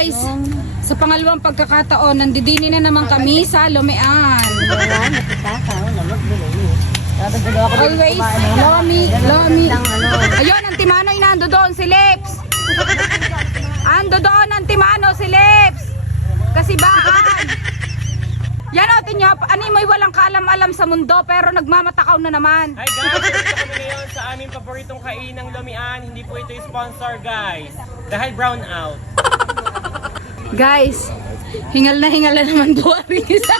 Guys, sa pangalawang pagkakataon, nandidini na naman kami sa Lumian. Always, Lomi. Ayun, ang Timano nando doon, si Lips. Ando doon ang Timano, si Lips. Kasibaan. Yan o, tinyo, animoy walang kaalam-alam sa mundo pero nagmamatakaw na naman. Hi guys, ito kami ngayon sa aming paboritong kainang Lumian. Hindi po ito sponsor guys. Dahil brown out. Guys, hingal na naman buwari sa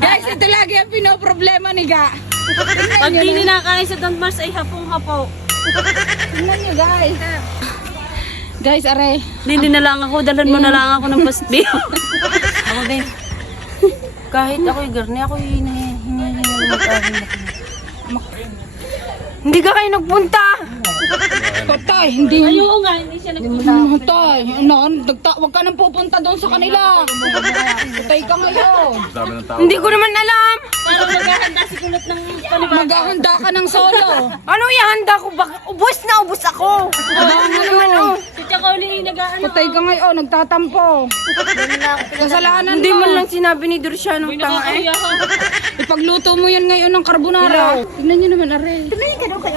Guys, ito lagi ang pinoproblema ni Ga. Pag di ninakain sa Don Mars ay hapong-hapo. Tingnan nyo guys. Guys, are. Hindi na lang ako, dalan mo na lang ako ng pastil. Ako din. Kahit ako'y garni, ako'y hinihingi ng mag-ahin. Hindi ka kayo nagpunta! Patay, hindi. Ayaw nga, hindi siya nagpunta. Patay, wag ka nang pupunta doon sa kanila. Patay ka ngayon. Hindi ko naman alam! Parang maghahanda si Kulot ng panibago. Maghahanda ka ng solo. Ano ihanda ko? Ubus na ubus ako! Ano? Si Chacoli ay nag-aano. Patay ka ngayon, nagtatampo. Kasalanan Hindi mo. man lang sinabi ni Dorsiano ng tanga eh. Ipagluto mo yan ngayon ng carbonara. Tingnan nyo naman, are.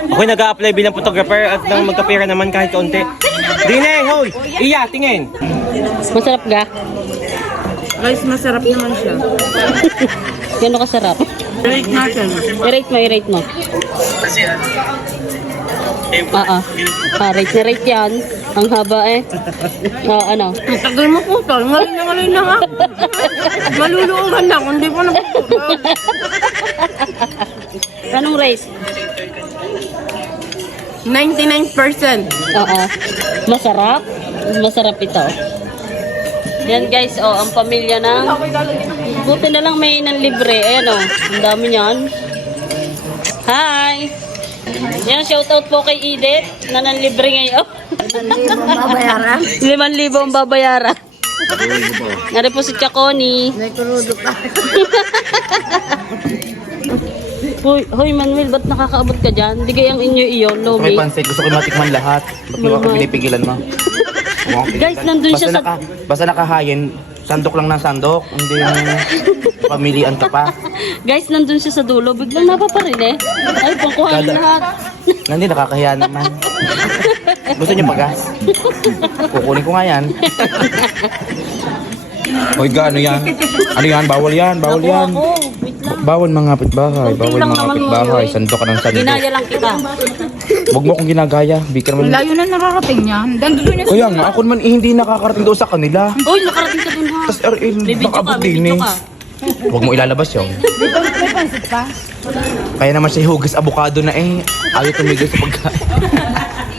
Ako'y nag-a-apply bilang photographer at nang magkapira naman kahit kaunti. Dine, hoy! Iya, tingin! Masarap ga? Guys, masarap naman siya. Gano'n kasarap? Rate natin. I-rate mo. Rate yan. Ang haba eh. Ano? Ang tagal mo po, tol. Ngayon na nga. Maluluungan na kung di pa naputol. Anong rate? 99%. Masarap? Masarap ito. Yan guys, ang pamilya ng... Buti na lang may nang libre. Ayan ang dami niyan. Hi! Yan, shoutout po kay Edith na nang libre ngayon. 5,000 ang babayaran. Nari po si Chaconi. Hoy Manuel, ba't nakakaabot ka dyan? Hindi kayang inyo iyon, May Lomi. pansit, gusto ko matikman lahat. Ba't mo ako pinipigilan mo? Guys, nandun siya sa... Basta nakahayin, sandok lang ng sandok. Hindi yung pamilian ka pa. Guys, nandun siya sa dulo. Biglang napaparin eh. Ay, pangkuhanin lahat. Hindi, nakakahiya naman. Gusto niyo pagas? Kukunin ko nga yan. Oy, ano yan? Ano yan? Bawal yan, bawal yan. Ako, wait lang. Bawal mga kapitbahay, bawal lang mga naman kapitbahay. yun. Sandok ka ng sandok. Ginaya lang kita. Huwag mo akong ginagaya. Bika naman. Layo na nakarating yan. Nandun niya Kaya nga, ako naman hindi nakakarating doon sa kanila. Uy, nakarating ka dun ha. Tapos RL, May video ka, nakabot may din video eh. ka. Huwag mo ilalabas yun. may pansit pa. Kaya naman siya hugas abukado na eh. Ayaw tumigil sa pagkain.